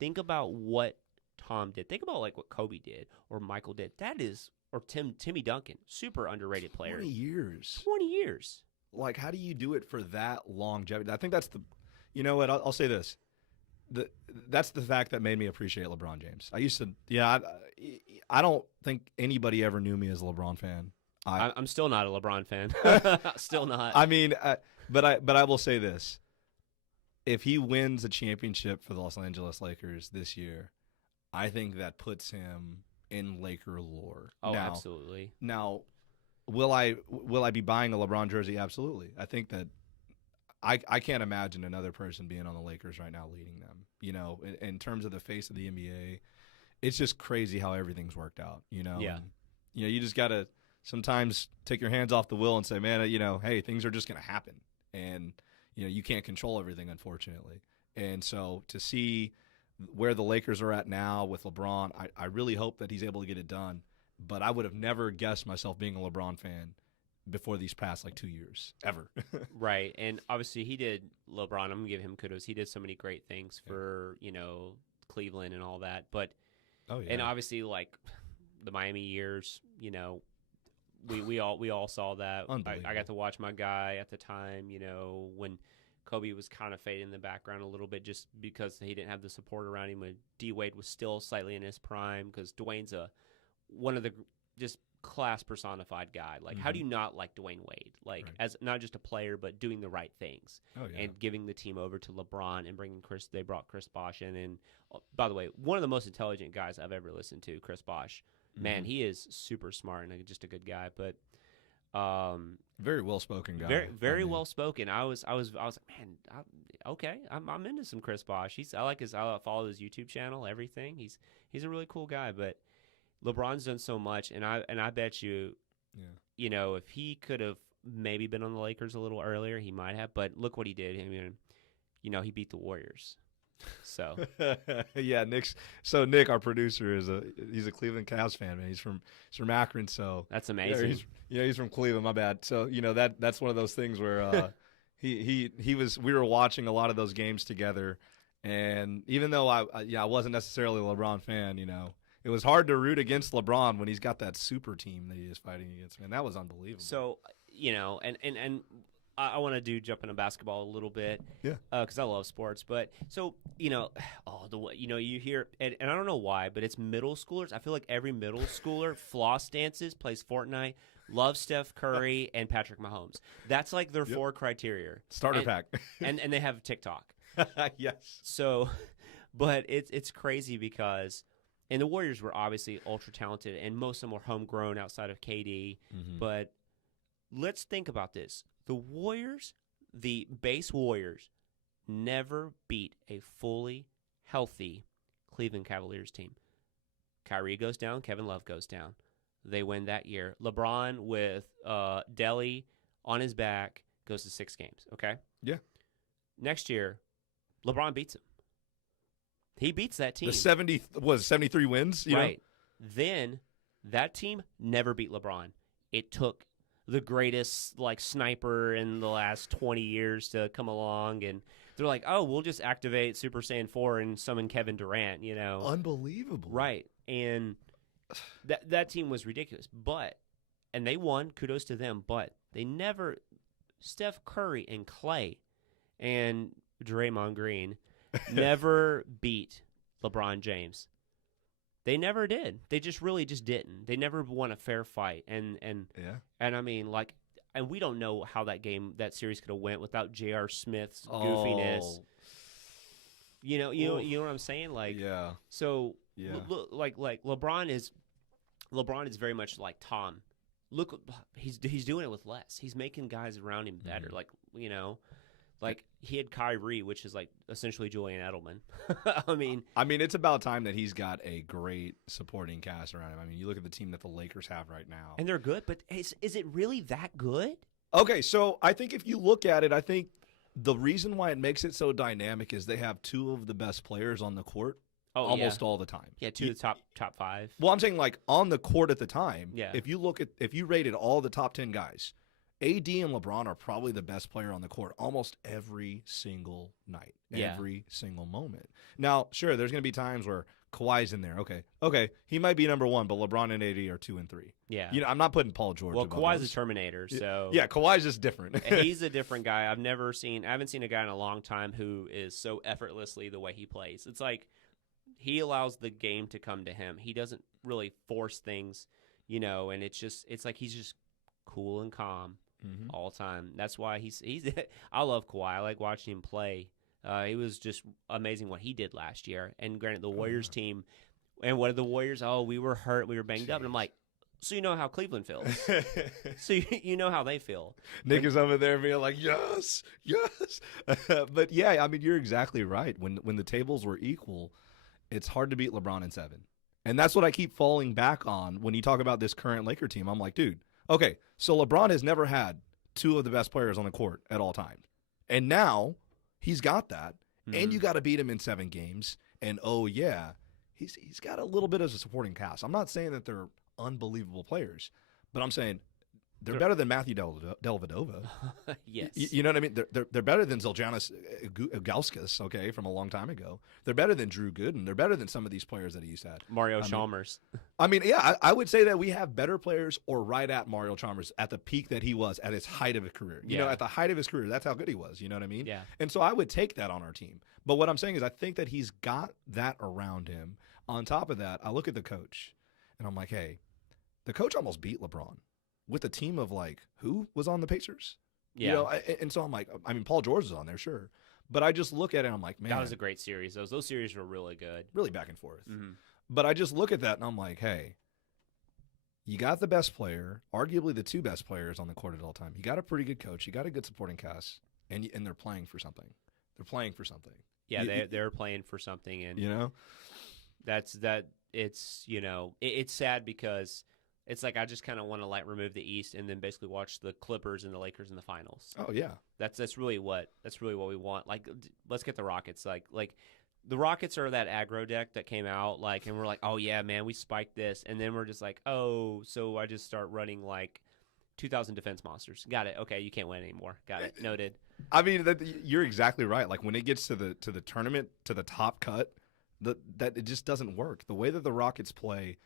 think about what Tom did. Think about like what Kobe did or Michael did. That is, or Timmy Duncan, super underrated player. 20 years. 20 years. Like, how do you do it for that longevity? I think that's the, you know what? I'll say this. That's the fact that made me appreciate LeBron James. I used to, I don't think anybody ever knew me as a LeBron fan. I'm still not a LeBron fan. Still not. I mean, but I will say this: if he wins a championship for the Los Angeles Lakers this year, I think that puts him in Laker lore. Oh, absolutely. Now, will I be buying a LeBron jersey? Absolutely. I think that. I can't imagine another person being on the Lakers right now leading them. You know, in terms of the face of the NBA, it's just crazy how everything's worked out. You know, yeah. And, you know, you just gotta sometimes take your hands off the wheel and say, man, you know, hey, things are just gonna happen, and you know, you can't control everything, unfortunately. And so to see where the Lakers are at now with LeBron, I really hope that he's able to get it done. But I would have never guessed myself being a LeBron fan before these past 2 years ever. Right. And obviously he did, LeBron, I'm gonna give him kudos. He did so many great things for, you know, Cleveland and all that. But and obviously like the Miami years, you know, we all saw that. I got to watch my guy at the time, you know, when Kobe was kind of fading in the background a little bit just because he didn't have the support around him when D Wade was still slightly in his prime, because Dwayne's one of the just class personified guy. Like, how do you not like Dwayne Wade? Like, as not just a player, but doing the right things and giving the team over to LeBron and bringing they brought Chris Bosh in. And by the way, one of the most intelligent guys I've ever listened to, Chris Bosh. Man, he is super smart and just a good guy. But very well spoken guy. Very well spoken. I was like, man, okay, I'm into some Chris Bosh. I follow his YouTube channel, everything. He's a really cool guy. But LeBron's done so much, and I bet you, you know, if he could have maybe been on the Lakers a little earlier, he might have. But look what he did. I mean, you know, he beat the Warriors. So yeah, Nick, our producer, he's a Cleveland Cavs fan, man. He's from Akron, so that's amazing. He's from Cleveland. My bad. So you know that's one of those things where we were watching a lot of those games together, and even though I wasn't necessarily a LeBron fan, you know, it was hard to root against LeBron when he's got that super team that he is fighting against. Man, that was unbelievable. So you know, and I want to jump into basketball a little bit, because I love sports. But so you know, you hear, and I don't know why, but it's middle schoolers. I feel like every middle schooler floss dances, plays Fortnite, loves Steph Curry and Patrick Mahomes. That's like their 4 criteria. Starter pack, and they have TikTok. Yes. So, but it's crazy because. And the Warriors were obviously ultra talented, and most of them were homegrown outside of KD. But let's think about this. The Warriors, the base Warriors, never beat a fully healthy Cleveland Cavaliers team. Kyrie goes down, Kevin Love goes down. They win that year. LeBron with Delly on his back goes to 6 games, okay? Yeah. Next year, LeBron beats him. He beats that team. The 73 wins, you know? Then that team never beat LeBron. It took the greatest sniper in the last 20 years to come along, and they're like, "Oh, we'll just activate Super Saiyan 4 and summon Kevin Durant." You know, unbelievable, right? And that team was ridiculous, and they won. Kudos to them, but they never. Steph Curry and Clay and Draymond Green never beat LeBron James. They never did. They just didn't. They never won a fair fight. And I mean, and we don't know how that series could have went without J.R. Smith's goofiness. You know what I'm saying? So LeBron is very much like Tom. Look, he's doing it with less. He's making guys around him better. He had Kyrie, which is essentially Julian Edelman. I mean, it's about time that he's got a great supporting cast around him. I mean, you look at the team that the Lakers have right now, and they're good. But is it really that good? Okay, so I think if you look at it, I think the reason why it makes it so dynamic is they have 2 of the best players on the court almost all the time. Yeah, 2 of the top 5. Well, I'm saying on the court at the time. Yeah. If you rated all the top 10 guys, AD and LeBron are probably the best player on the court almost every single night, every single moment. Now, sure, there's going to be times where Kawhi's in there. Okay, he might be number 1, but LeBron and AD are 2 and 3. Yeah. I'm not putting Paul George. Well, above Kawhi's those. a Terminator, so yeah, Kawhi's just different. he's a different guy. I haven't seen a guy in a long time who is so effortlessly the way he plays. It's like he allows the game to come to him. He doesn't really force things, and it's like he's just cool and calm all the time. That's why he's I love Kawhi. I like watching him play. It was just amazing what he did last year. And granted, the Warriors team, and what are the Warriors? Oh, we were hurt. We were banged up. And I'm like, so you know how Cleveland feels. So you know how they feel. Nick is over there being like, yes. But yeah, I mean, you're exactly right. When the tables were equal, it's hard to beat LeBron in 7. And that's what I keep falling back on when you talk about this current Laker team. I'm like, dude, okay, so LeBron has never had 2 of the best players on the court at all times. And now he's got that. And you got to beat him in 7 games. And oh yeah, he's got a little bit of a supporting cast. I'm not saying that they're unbelievable players, but I'm saying they're better than Matthew Dellavedova. Yes. You know what I mean? They're better than Zildjianis Ilgauskas, okay, from a long time ago. They're better than Drew Gooden. They're better than some of these players that he used to have. Mario Chalmers. I mean, yeah, I would say that we have better players or right at Mario Chalmers at the peak that he was at his height of his career. You know, at the height of his career, that's how good he was. You know what I mean? Yeah. And so I would take that on our team. But what I'm saying is I think that he's got that around him. On top of that, I look at the coach, and I'm like, hey, the coach almost beat LeBron with a team of like who was on the Pacers? Yeah. And so I'm like, I mean, Paul George is on there, sure. But I just look at it and I'm like, man. That was a great series. Those series were really good. Really back and forth. Mm-hmm. But I just look at that and I'm like, hey, you got the best player, arguably the 2 best players on the court at all time. You got a pretty good coach. You got a good supporting cast. And they're playing for something. They're playing for something. Yeah, they're playing for something. And it's sad because it's like I just kind of want to remove the East and then basically watch the Clippers and the Lakers in the finals. Oh yeah, that's really what we want. Like, let's get the Rockets. Like the Rockets are that aggro deck that came out. And we're like, oh yeah, man, we spiked this, and then we're just like, oh, so I just start running 2,000 defense monsters. Got it. Okay, you can't win anymore. Got it. Noted. I mean, you're exactly right. Like when it gets to the tournament, to the top cut, that it just doesn't work. The way that the Rockets play.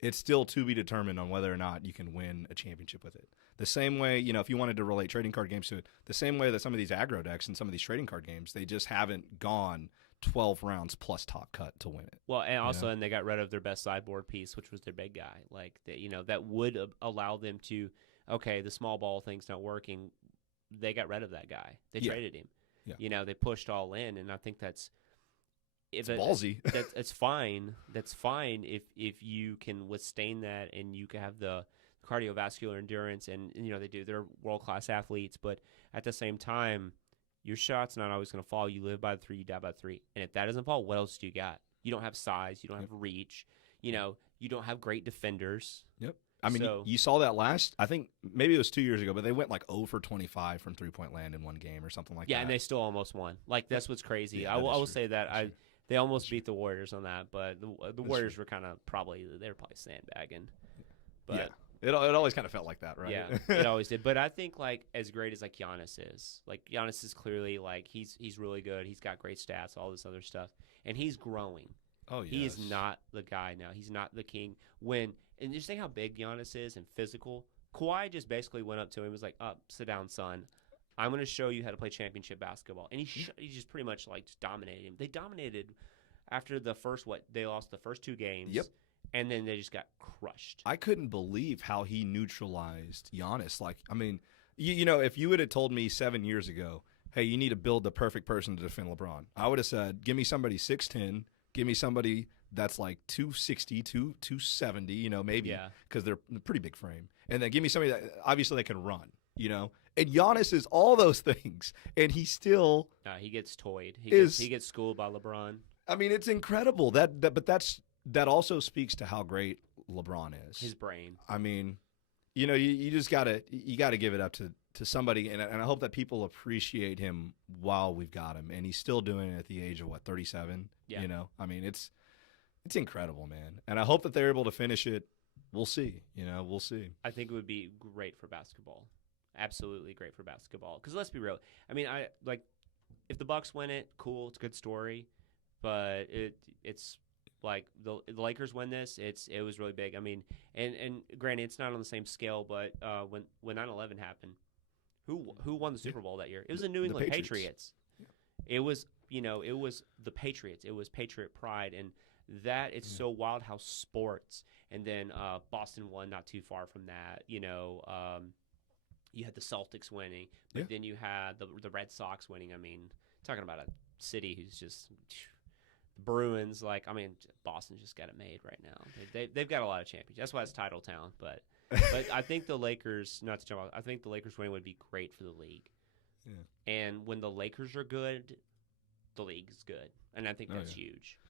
It's still to be determined on whether or not you can win a championship with it. The same way, if you wanted to relate trading card games to it, the same way that some of these aggro decks and some of these trading card games, they just haven't gone 12 rounds plus top cut to win it. Well, and also, and they got rid of their best sideboard piece, which was their big guy. That would allow them to, okay, the small ball thing's not working. They got rid of that guy. They traded him. Yeah. They pushed all in, and I think that's it's ballsy. It's fine. That's fine if you can withstand that and you can have the cardiovascular endurance and they're world-class athletes, but at the same time, your shot's not always going to fall. You live by the 3, you die by the 3. And if that doesn't fall, what else do you got? You don't have size. You don't have reach. You don't have great defenders. Yep. I mean, you saw that I think maybe it was 2 years ago, but they went 0 for 25 from three-point land in one game or something like that. Yeah, and they still almost won. That's what's crazy. Yeah, I will say that they almost beat the Warriors on that, but the Warriors were probably sandbagging. But yeah, it always kind of felt like that, right? Yeah, it always did. But I think as great as Giannis is, Giannis is clearly he's really good. He's got great stats, all this other stuff, and he's growing. Oh yeah, he is not the guy now. He's not the king. And just think how big Giannis is and physical. Kawhi just basically went up to him and was like, "Up, sit down, son. I'm going to show you how to play championship basketball." And he just pretty much just dominated him. They dominated after they lost the first 2 games. Yep. And then they just got crushed. I couldn't believe how he neutralized Giannis. If you would have told me 7 years ago, hey, you need to build the perfect person to defend LeBron, I would have said, give me somebody 6'10", give me somebody that's 260, 270, maybe, because they're a pretty big frame. And then give me somebody that obviously they can run, And Giannis is all those things, and he still he gets toyed. He gets schooled by LeBron. I mean, it's incredible. That also speaks to how great LeBron is. His brain. I mean, you just gotta give it up to somebody, and I hope that people appreciate him while we've got him, and he's still doing it at the age of 37. Yeah. I mean, it's incredible, man, and I hope that they're able to finish it. We'll see. We'll see. I think it would be great for basketball. absolutely great for basketball. Because let's be real. I mean, I like if the Bucks win it, cool. It's a good story, but it's like the Lakers win this. It was really big. I mean, and granted, it's not on the same scale, but when 9/11 happened, who won the Super Bowl that year? It was the New England Patriots. It was it was the Patriots. It was Patriot pride, and that it's so wild how sports. And then Boston won not too far from that. You had the Celtics winning, but then you had the Red Sox winning. I mean, talking about a city who's just the Bruins. Like, I mean, Boston's just got it made right now. They've got a lot of champions. That's why it's title town. But I think the Lakers, not to jump off, I think the Lakers winning would be great for the league. Yeah. And when the Lakers are good, the league is good, and I think that's huge.